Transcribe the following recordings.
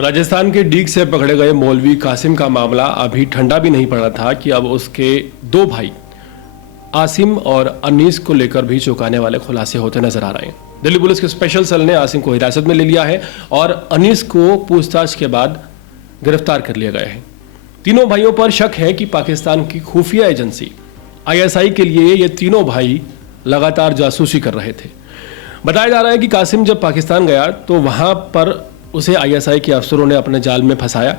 राजस्थान के डीग से पकड़े गए मौलवी कासिम का मामला अभी ठंडा भी नहीं पड़ा था कि अब उसके दो भाई आसिम और अनीस को लेकर भी चौंकाने वाले खुलासे होते नजर आ रहे हैं। दिल्ली पुलिस के स्पेशल सेल ने आसिम को हिरासत में ले लिया है और अनीस को पूछताछ के बाद गिरफ्तार कर लिया गया है। तीनों भाइयों पर शक है कि पाकिस्तान की खुफिया एजेंसी ISI के लिए ये तीनों भाई लगातार जासूसी कर रहे थे। बताया जा रहा है कि कासिम जब पाकिस्तान गया तो वहां पर उसे ISI के अफसरों ने अपने जाल में फंसाया,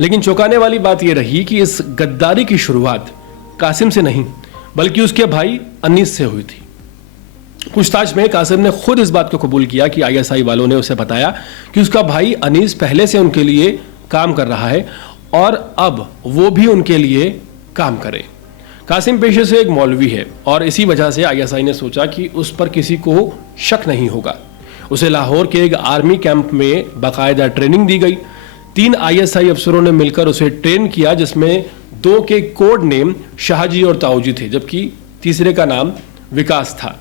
लेकिन चौंकाने वाली बात यह रही कि इस गद्दारी की शुरुआत कासिम से नहीं बल्कि उसके भाई अनीस से हुई थी। पूछताछ में कासिम ने खुद इस बात को कबूल किया कि ISI वालों ने उसे बताया कि उसका भाई अनीस पहले से उनके लिए काम कर रहा है और अब वो भी उनके लिए काम करे। कासिम पेशे से एक मौलवी है और इसी वजह से ISI ने सोचा कि उस पर किसी को शक नहीं होगा। उसे लाहौर के एक आर्मी कैंप में बाकायदा ट्रेनिंग दी गई। 3 ISI अफसरों ने मिलकर उसे ट्रेन किया, जिसमें 2 के कोड नेम शाहजी और ताऊजी थे, जबकि तीसरे का नाम विकास था।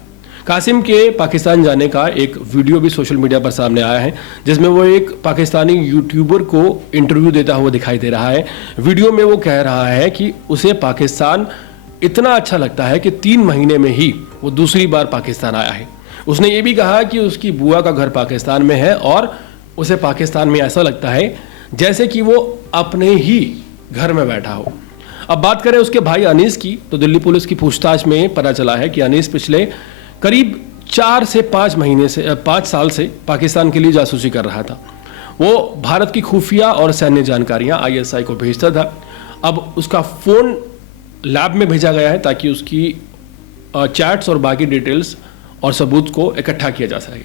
कासिम के पाकिस्तान जाने का एक वीडियो भी सोशल मीडिया पर सामने आया है, जिसमें वो एक पाकिस्तानी यूट्यूबर को इंटरव्यू देता हुआ दिखाई दे रहा है। वीडियो में वो कह रहा है कि उसे पाकिस्तान इतना अच्छा लगता है कि 3 महीने में ही वो दूसरी बार पाकिस्तान आया है। उसने ये भी कहा कि उसकी बुआ का घर पाकिस्तान में है और उसे पाकिस्तान में ऐसा लगता है जैसे कि वो अपने ही घर में बैठा हो। अब बात करें उसके भाई अनीस की, तो दिल्ली पुलिस की पूछताछ में पता चला है कि अनीस पिछले करीब 4 से 5 साल से पाकिस्तान के लिए जासूसी कर रहा था। वो भारत की खुफिया और सैन्य जानकारियां ISI को भेजता था। अब उसका फ़ोन लैब में भेजा गया है ताकि उसकी चैट्स और बाकी डिटेल्स और सबूत को इकट्ठा किया जा सके।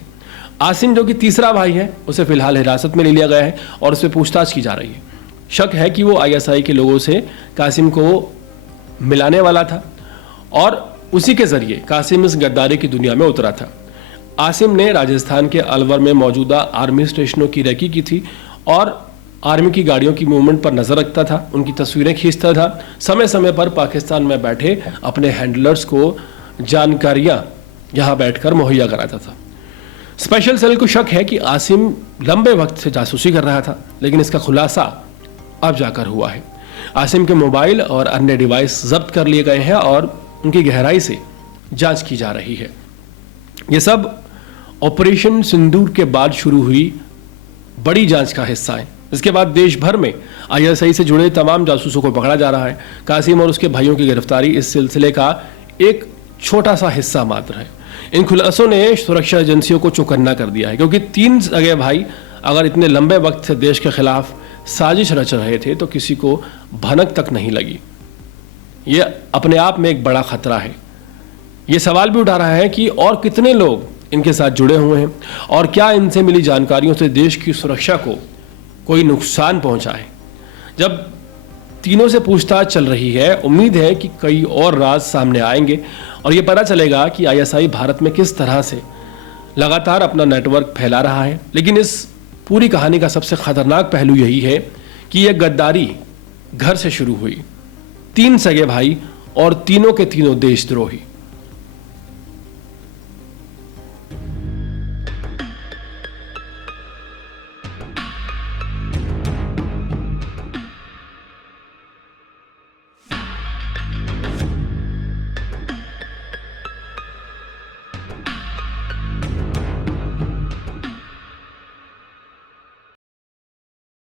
आसिम, जो कि तीसरा भाई है, उसे फिलहाल हिरासत में ले लिया गया है और उससे पूछताछ की जा रही है। शक है कि वो ISI के लोगों से कासिम को मिलाने वाला था और उसी के जरिए कासिम इस गद्दारी की दुनिया में उतरा था। आसिम ने राजस्थान के अलवर में मौजूदा आर्मी स्टेशनों की रेकी की थी और आर्मी की गाड़ियों की मूवमेंट पर नजर रखता था, उनकी तस्वीरें खींचता था। समय समय पर पाकिस्तान में बैठे अपने हैंडलर्स को जानकारियां यहां बैठकर मुहैया कराता था। स्पेशल सेल को शक है कि आसिम लंबे वक्त से जासूसी कर रहा था, लेकिन इसका खुलासा अब जाकर हुआ है। आसिम के मोबाइल और अन्य डिवाइस जब्त कर लिए गए हैं और उनकी गहराई से जांच की जा रही है। यह सब ऑपरेशन सिंदूर के बाद शुरू हुई बड़ी जांच का हिस्सा है। इसके बाद देश भर में ISI से जुड़े तमाम जासूसों को पकड़ा जा रहा है। कासिम और उसके भाइयों की गिरफ्तारी इस सिलसिले का एक छोटा सा हिस्सा मात्र है। इन खुलासों ने सुरक्षा एजेंसियों को चौकन्ना कर दिया है, क्योंकि 3 सगे भाई अगर इतने लंबे वक्त से देश के खिलाफ साजिश रच रहे थे तो किसी को भनक तक नहीं लगी। ये अपने आप में एक बड़ा खतरा है। ये सवाल भी उठा रहा है कि और कितने लोग इनके साथ जुड़े हुए हैं और क्या इनसे मिली जानकारियों से देश की सुरक्षा को कोई नुकसान पहुंचा है। जब तीनों से पूछताछ चल रही है, उम्मीद है कि कई और राज सामने आएंगे और ये पता चलेगा कि ISI भारत में किस तरह से लगातार अपना नेटवर्क फैला रहा है। लेकिन इस पूरी कहानी का सबसे खतरनाक पहलू यही है कि यह गद्दारी घर से शुरू हुई। 3 सगे भाई और तीनों के तीनों देशद्रोही।